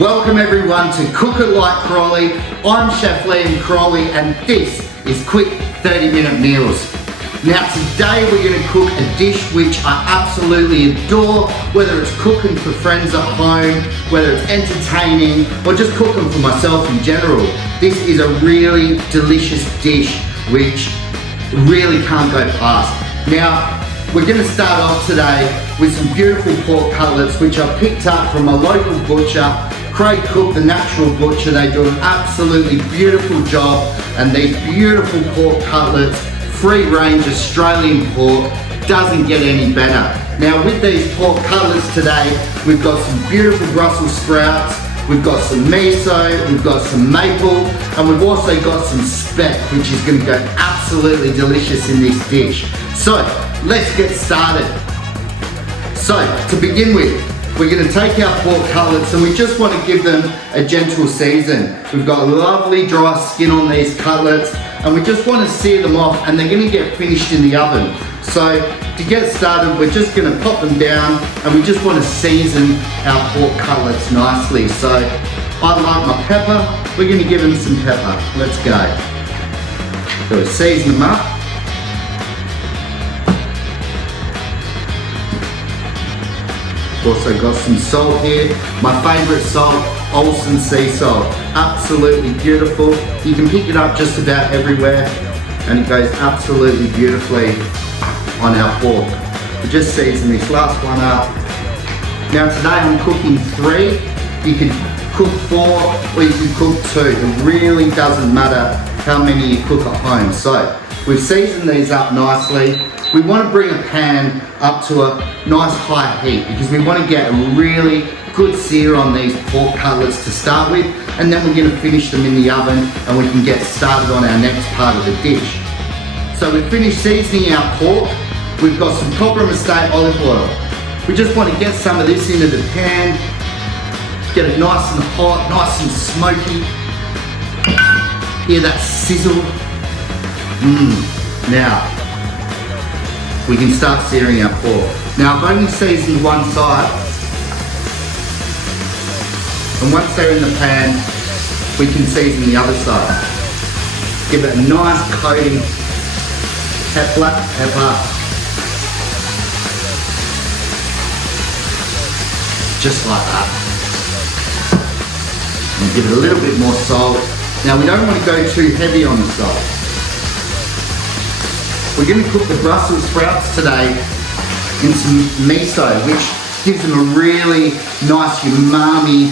Welcome everyone to Cook It Like Crawley. I'm Chef Liam Crawley and this is quick 30-minute meals. Now today we're going to cook a dish which I absolutely adore, whether it's cooking for friends at home, whether it's entertaining, or just cooking for myself in general. This is a really delicious dish which really can't go past. Now, we're going to start off today with some beautiful pork cutlets which I picked up from a local butcher, Craig Cook, the natural butcher. They do an absolutely beautiful job, and these beautiful pork cutlets, free range Australian pork, doesn't get any better. Now with these pork cutlets today, we've got some beautiful Brussels sprouts, we've got some miso, we've got some maple, and we've also got some speck, which is going to go absolutely delicious in this dish. So let's get started. So to begin with, we're going to take our pork cutlets and we just want to give them a gentle season. We've got lovely dry skin on these cutlets and we just want to sear them off, and they're going to get finished in the oven. So to get started, we're just going to pop them down and we just want to season our pork cutlets nicely. So I like my pepper, we're going to give them some pepper. Let's go. So season them up. Also got some salt here, my favourite salt, Olsen sea salt, absolutely beautiful. You can pick it up just about everywhere and it goes absolutely beautifully on our pork. We just season this last one up. Now today I'm cooking 3, you can cook 4 or you can cook 2, it really doesn't matter how many you cook at home. So we've seasoned these up nicely. We want to bring a pan up to a nice high heat because we want to get a really good sear on these pork cutlets to start with, and then we're going to finish them in the oven and we can get started on our next part of the dish. So we've finished seasoning our pork. We've got some Cobram Estate olive oil. We just want to get some of this into the pan, get it nice and hot, nice and smoky. Hear that sizzle? Now, we can start searing our pork. Now I've only seasoned one side, and once they're in the pan, we can season the other side. Give it a nice coating, pepper, just like that. And give it a little bit more salt. Now we don't want to go too heavy on the salt. We're going to cook the Brussels sprouts today in some miso, which gives them a really nice umami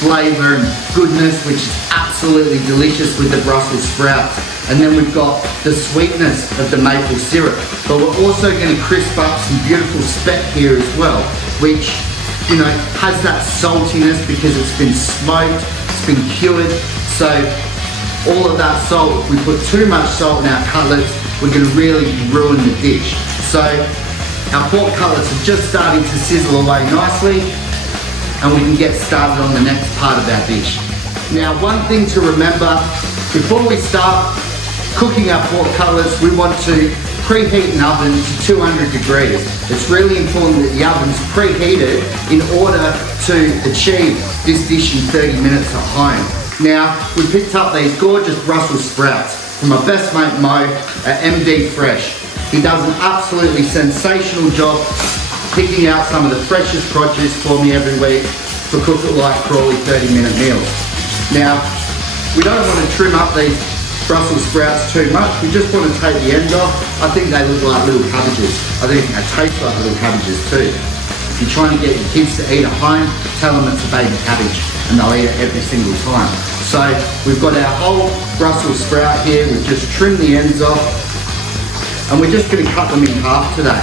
flavour and goodness, which is absolutely delicious with the Brussels sprouts. And then we've got the sweetness of the maple syrup. But we're also going to crisp up some beautiful speck here as well, which, you know, has that saltiness because it's been smoked, it's been cured. So all of that salt, if we put too much salt in our cutlets, we're going to really ruin the dish. So our pork cutlets are just starting to sizzle away nicely, and we can get started on the next part of our dish. Now one thing to remember, before we start cooking our pork cutlets, we want to preheat an oven to 200 degrees. It's really important that the oven's preheated in order to achieve this dish in 30 minutes at home. Now we picked up these gorgeous Brussels sprouts from my best mate Mo at MD Fresh. He does an absolutely sensational job picking out some of the freshest produce for me every week for Cook It Like Crawley 30-minute meals. Now, we don't want to trim up these Brussels sprouts too much, we just want to take the ends off. I think they look like little cabbages. I think they taste like little cabbages too. If you're trying to get your kids to eat at home, tell them it's a baby cabbage and they'll eat it every single time. So we've got our whole Brussels sprout here, we've just trimmed the ends off and we're just going to cut them in half today.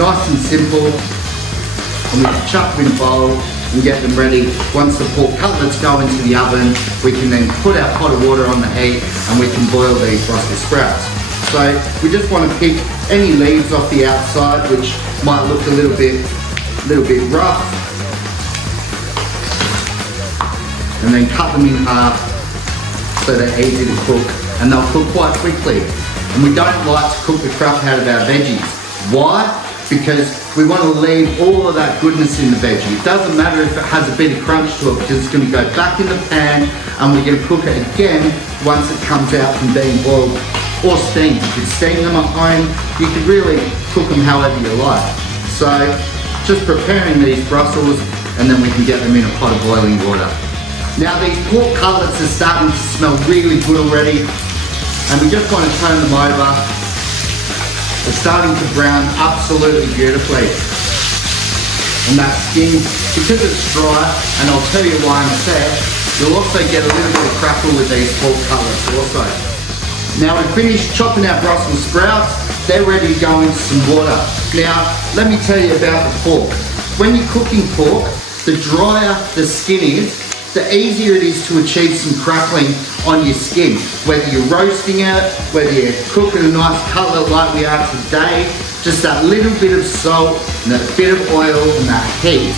Nice and simple, and we can chuck them in a bowl and get them ready. Once the pork cutlets go into the oven, we can then put our pot of water on the heat and we can boil these Brussels sprouts. So we just want to pick any leaves off the outside which might look a little bit rough, and then cut them in half so they're easy to cook and they'll cook quite quickly. And we don't like to cook the crap out of our veggies. Why? because we want to leave all of that goodness in the veggie. It doesn't matter if it has a bit of crunch to it, because it's going to go back in the pan and we're going to cook it again once it comes out from being boiled or steamed. You could steam them at home, you could really cook them however you like. So just preparing these Brussels, and then we can get them in a pot of boiling water. Now these pork cutlets are starting to smell really good already, and we just want to turn them over. They're starting to brown absolutely beautifully. And that skin, because it's dry, and I'll tell you why in a sec, you'll also get a little bit of crackle with these pork cutlets also. Now we've finished chopping our Brussels sprouts. They're ready to go into some water. Now, let me tell you about the pork. When you're cooking pork, the drier the skin is, the easier it is to achieve some crackling on your skin. Whether you're roasting it, whether you're cooking a nice cutlet like we are today, just that little bit of salt and that bit of oil and that heat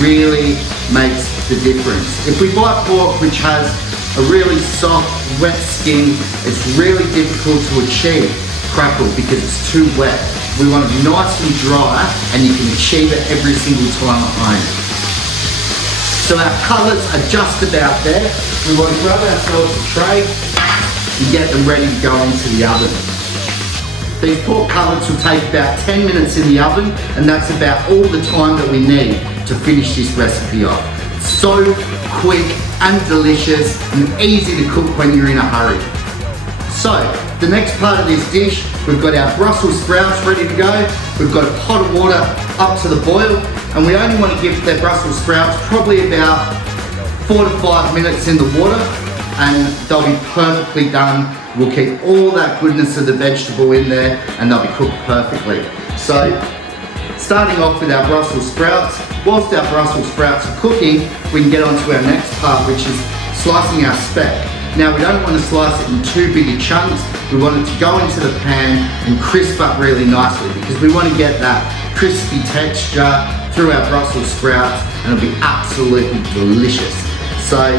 really makes the difference. If we buy pork which has a really soft, wet skin, it's really difficult to achieve crackle because it's too wet. We want it nice and dry, and you can achieve it every single time at home. So our cutlets are just about there. We want to grab ourselves a tray and get them ready to go into the oven. These pork cutlets will take about 10 minutes in the oven, and that's about all the time that we need to finish this recipe off. So quick and delicious and easy to cook when you're in a hurry. So the next part of this dish, we've got our Brussels sprouts ready to go. We've got a pot of water up to the boil, and we only want to give the Brussels sprouts probably about 4 to 5 minutes in the water, and they'll be perfectly done. We'll keep all that goodness of the vegetable in there, and they'll be cooked perfectly. So starting off with our Brussels sprouts, whilst our Brussels sprouts are cooking, we can get on to our next part, which is slicing our speck. Now we don't want to slice it in too big chunks. We want it to go into the pan and crisp up really nicely, because we want to get that crispy texture through our Brussels sprouts, and it'll be absolutely delicious. So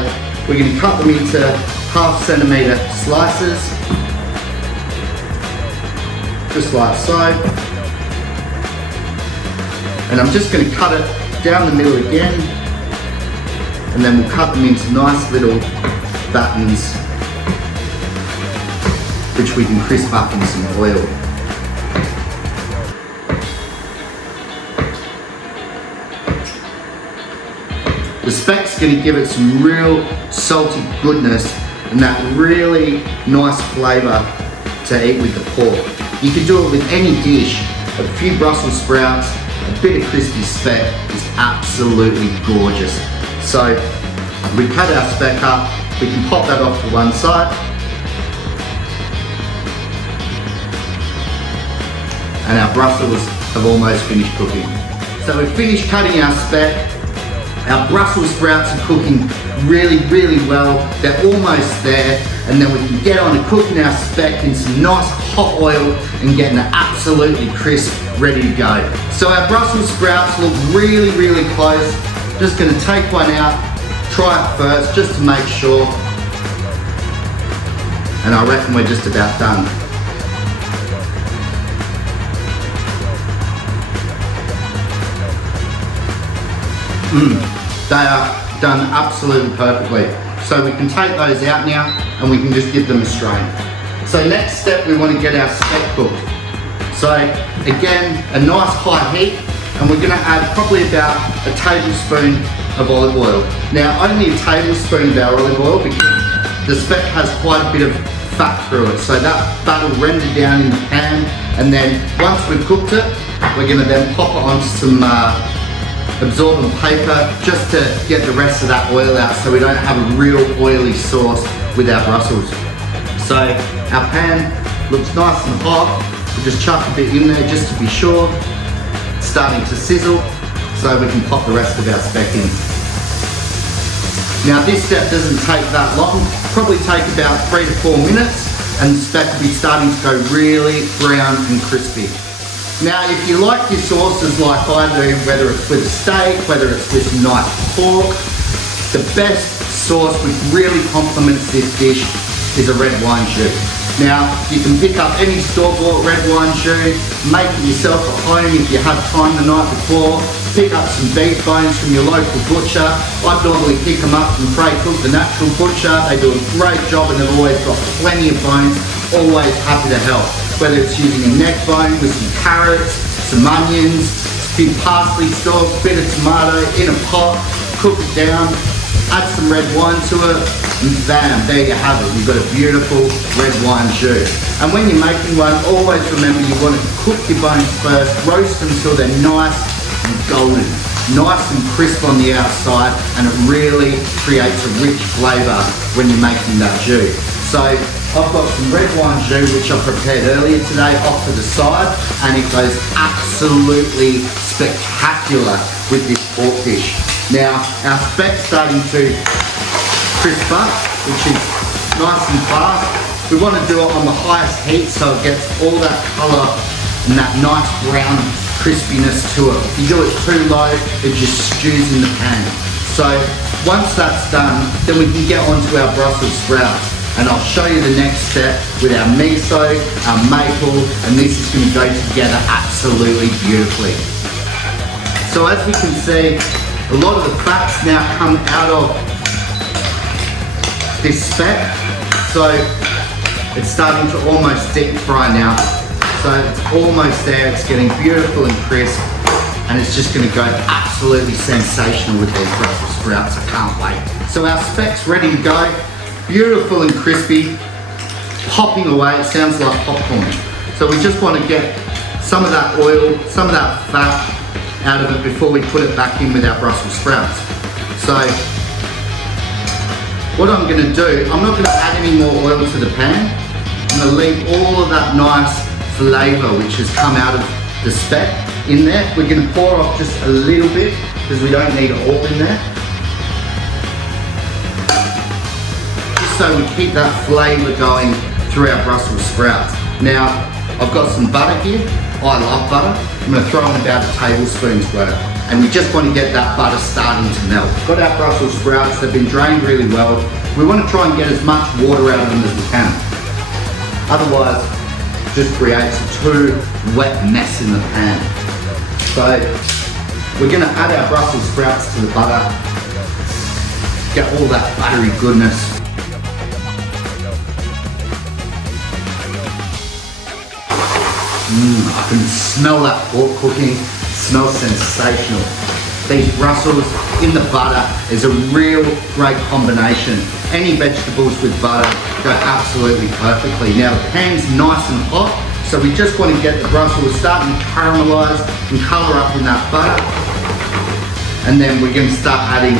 we're going to cut them into 1/2 centimetre slices, just like so. And I'm just going to cut it down the middle again, and then we'll cut them into nice little battens, which we can crisp up in some oil. The speck's going to give it some real salty goodness and that really nice flavour to eat with the pork. You can do it with any dish. A few Brussels sprouts, a bit of crispy speck is absolutely gorgeous. So we cut our speck up, we can pop that off to one side. And our Brussels have almost finished cooking. So we've finished cutting our speck. Our Brussels sprouts are cooking really, really well. They're almost there. And then we can get on to cooking our speck in some nice hot oil and getting it absolutely crisp, ready to go. So our Brussels sprouts look really, really close. Just gonna take one out, try it first, just to make sure. And I reckon we're just about done. They are done absolutely perfectly. So we can take those out now and we can just give them a strain. So next step, we want to get our speck cooked. So again, a nice high heat, and we're going to add probably about a tablespoon of olive oil. Now only a tablespoon of our olive oil, because the speck has quite a bit of fat through it. So that fat will render down in the pan, and then once we've cooked it, we're going to then pop it onto some absorbent paper just to get the rest of that oil out, so we don't have a real oily sauce with our Brussels. So our pan looks nice and hot. We'll just chuck a bit in there just to be sure. It's starting to sizzle, so we can pop the rest of our speck in. Now this step doesn't take that long, probably take about 3 to 4 minutes, and the speck will be starting to go really brown and crispy. Now if you like your sauces like I do, whether it's with a steak, whether it's with some nice pork, the best sauce which really complements this dish is a red wine jus. Now, you can pick up any store-bought red wine jus, make it yourself at home if you have time the night before, pick up some beef bones from your local butcher. I normally pick them up from Frey Cook, the natural butcher. They do a great job and they've always got plenty of bones, always happy to help. Whether it's using a neck bone with some carrots, some onions, a few parsley stalks, a bit of tomato in a pot, cook it down, add some red wine to it, and bam, there you have it. You've got a beautiful red wine jus. And when you're making one, always remember you want to cook your bones first, roast them until they're nice and golden, nice and crisp on the outside, and it really creates a rich flavour when you're making that jus. So I've got some red wine jus which I prepared earlier today off to the side, and it goes absolutely spectacular with this pork dish. Now, our speck's starting to crisp up, which is nice and fast. We want to do it on the highest heat so it gets all that colour and that nice brown crispiness to it. If you do it too low, it just stews in the pan. So once that's done, then we can get onto our Brussels sprouts. And I'll show you the next step with our miso, our maple, and this is going to go together absolutely beautifully. So as we can see, a lot of the fats now come out of this speck, so it's starting to almost deep fry now. So it's almost there, it's getting beautiful and crisp, and it's just going to go absolutely sensational with these Brussels sprouts. I can't wait. So our speck's ready to go, beautiful and crispy, popping away. It sounds like popcorn. So we just want to get some of that oil, some of that fat out of it before we put it back in with our Brussels sprouts. So what I'm going to do, I'm not going to add any more oil to the pan. I'm going to leave all of that nice flavour which has come out of the speck in there. We're going to pour off just a little bit because we don't need it all in there. Just so we keep that flavour going through our Brussels sprouts. Now, I've got some butter here. I love butter. I'm going to throw in about a tablespoon's worth. And we just want to get that butter starting to melt. Got our Brussels sprouts, they've been drained really well. We want to try and get as much water out of them as we can. Otherwise, it just creates a too wet mess in the pan. So, we're going to add our Brussels sprouts to the butter. Get all that buttery goodness. I can smell that pork cooking. It smells sensational. These Brussels in the butter is a real great combination. Any vegetables with butter go absolutely perfectly. Now the pan's nice and hot, so we just want to get the Brussels starting to caramelise and colour up in that butter. And then we're going to start adding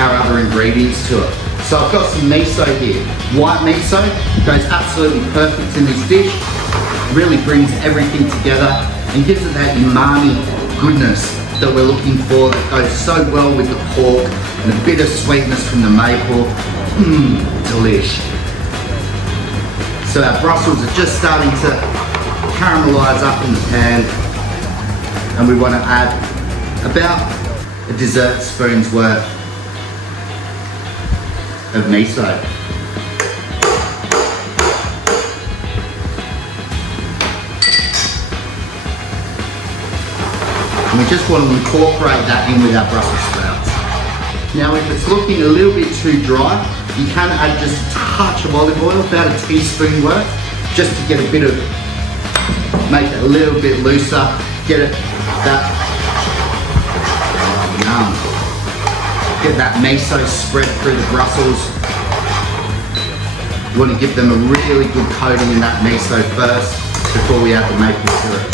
our other ingredients to it. So I've got some miso here. White miso goes absolutely perfect in this dish. Really brings everything together and gives it that umami goodness that we're looking for, that goes so well with the pork, and a bit of sweetness from the maple. Delish. So our Brussels are just starting to caramelise up in the pan, and we want to add about a dessert spoon's worth of miso. And we just want to incorporate that in with our Brussels sprouts. Now if it's looking a little bit too dry, you can add just a touch of olive oil, about a teaspoon worth, just to get a bit of, make it a little bit looser, get it that, yum. Get that miso spread through the Brussels. You want to give them a really good coating in that miso first before we add the maple syrup.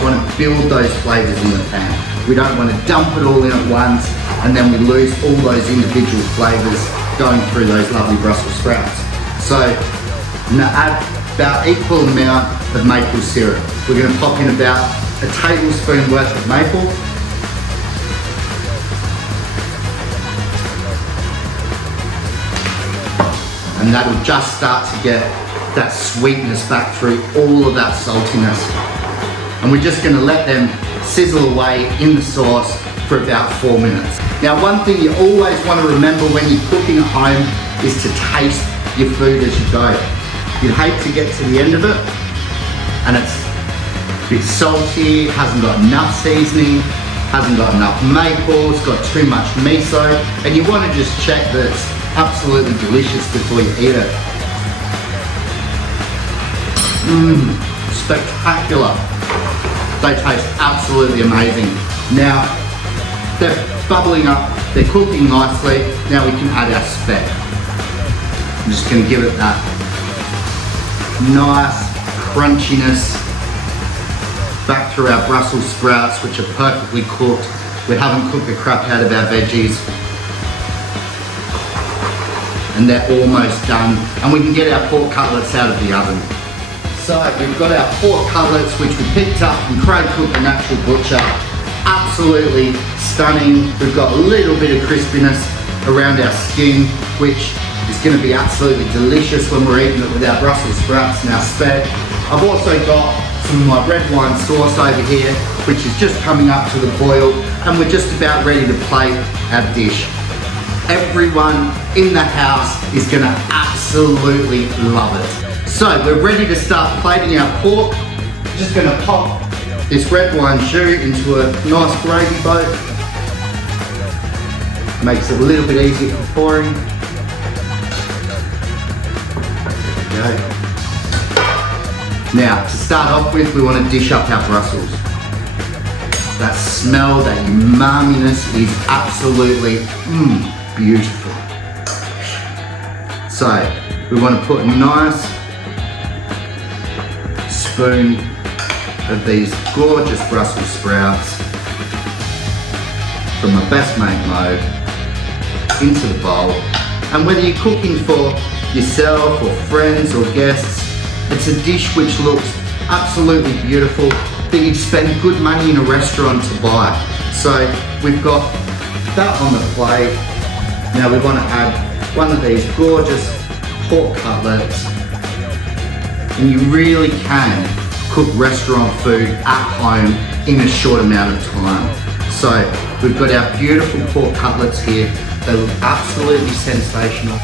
We want to build those flavours in the pan. We don't want to dump it all in at once and then we lose all those individual flavours going through those lovely Brussels sprouts. So I'm going to add about equal amount of maple syrup. We're going to pop in about a tablespoon worth of maple. And that'll just start to get that sweetness back through all of that saltiness. And we're just going to let them sizzle away in the sauce for about 4 minutes. Now one thing you always want to remember when you're cooking at home is to taste your food as you go. You'd hate to get to the end of it and it's a bit salty, hasn't got enough seasoning, hasn't got enough maple, it's got too much miso, and you want to just check that it's absolutely delicious before you eat it. Spectacular. They taste absolutely amazing. Now, they're bubbling up, they're cooking nicely. Now we can add our speck. I'm just going to give it that nice crunchiness back through our Brussels sprouts, which are perfectly cooked. We haven't cooked the crap out of our veggies. And they're almost done. And we can get our pork cutlets out of the oven. So we've got our pork cutlets, which we picked up from Craig Cook, the Natural Butcher. Absolutely stunning. We've got a little bit of crispiness around our skin, which is going to be absolutely delicious when we're eating it with our Brussels sprouts and our speck. I've also got some of my red wine sauce over here, which is just coming up to the boil, and we're just about ready to plate our dish. Everyone in the house is going to absolutely love it. So we're ready to start plating our pork. Just going to pop this red wine jus into a nice gravy boat. Makes it a little bit easier for pouring. There we go. Now, to start off with, we want to dish up our Brussels. That smell, that umaminess is absolutely beautiful. So, we want to put a nice spoon of these gorgeous Brussels sprouts from my best mate mode into the bowl. And whether you're cooking for yourself or friends or guests, it's a dish which looks absolutely beautiful that you'd spend good money in a restaurant to buy. So we've got that on the plate. Now we want to add one of these gorgeous pork cutlets, and you really can cook restaurant food at home in a short amount of time. So we've got our beautiful pork cutlets here. They look absolutely sensational.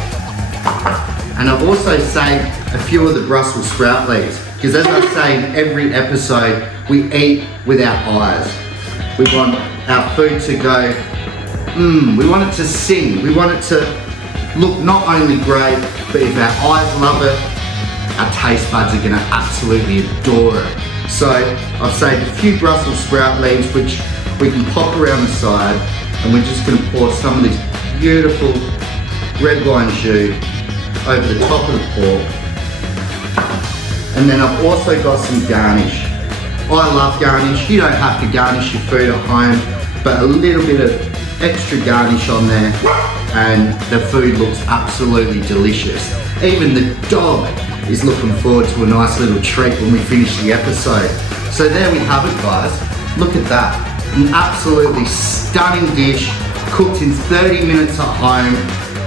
And I've also saved a few of the Brussels sprout leaves, because as I say in every episode, we eat with our eyes. We want our food to go, we want it to sing. We want it to look not only great, but if our eyes love it, our taste buds are gonna absolutely adore it. So I've saved a few Brussels sprout leaves, which we can pop around the side, and we're just gonna pour some of this beautiful red wine jus over the top of the pork. And then I've also got some garnish. I love garnish. You don't have to garnish your food at home, but a little bit of extra garnish on there and the food looks absolutely delicious. Even the dog is looking forward to a nice little treat when we finish the episode. So there we have it, guys. Look at that. An absolutely stunning dish, cooked in 30 minutes at home.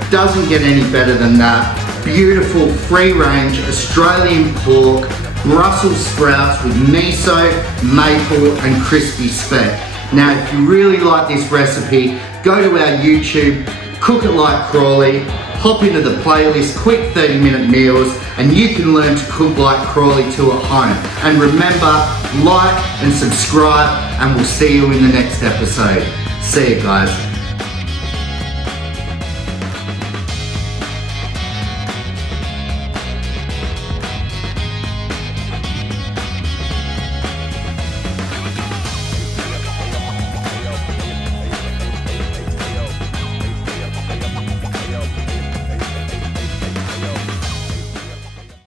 Doesn't get any better than that. Beautiful free-range Australian pork, Brussels sprouts with miso, maple and crispy speck. Now if you really like this recipe, go to our YouTube, Cook It Like Crawley, hop into the playlist, quick 30-minute meals, and you can learn to cook like Crawley too at home. And remember, like and subscribe, and we'll see you in the next episode. See you guys.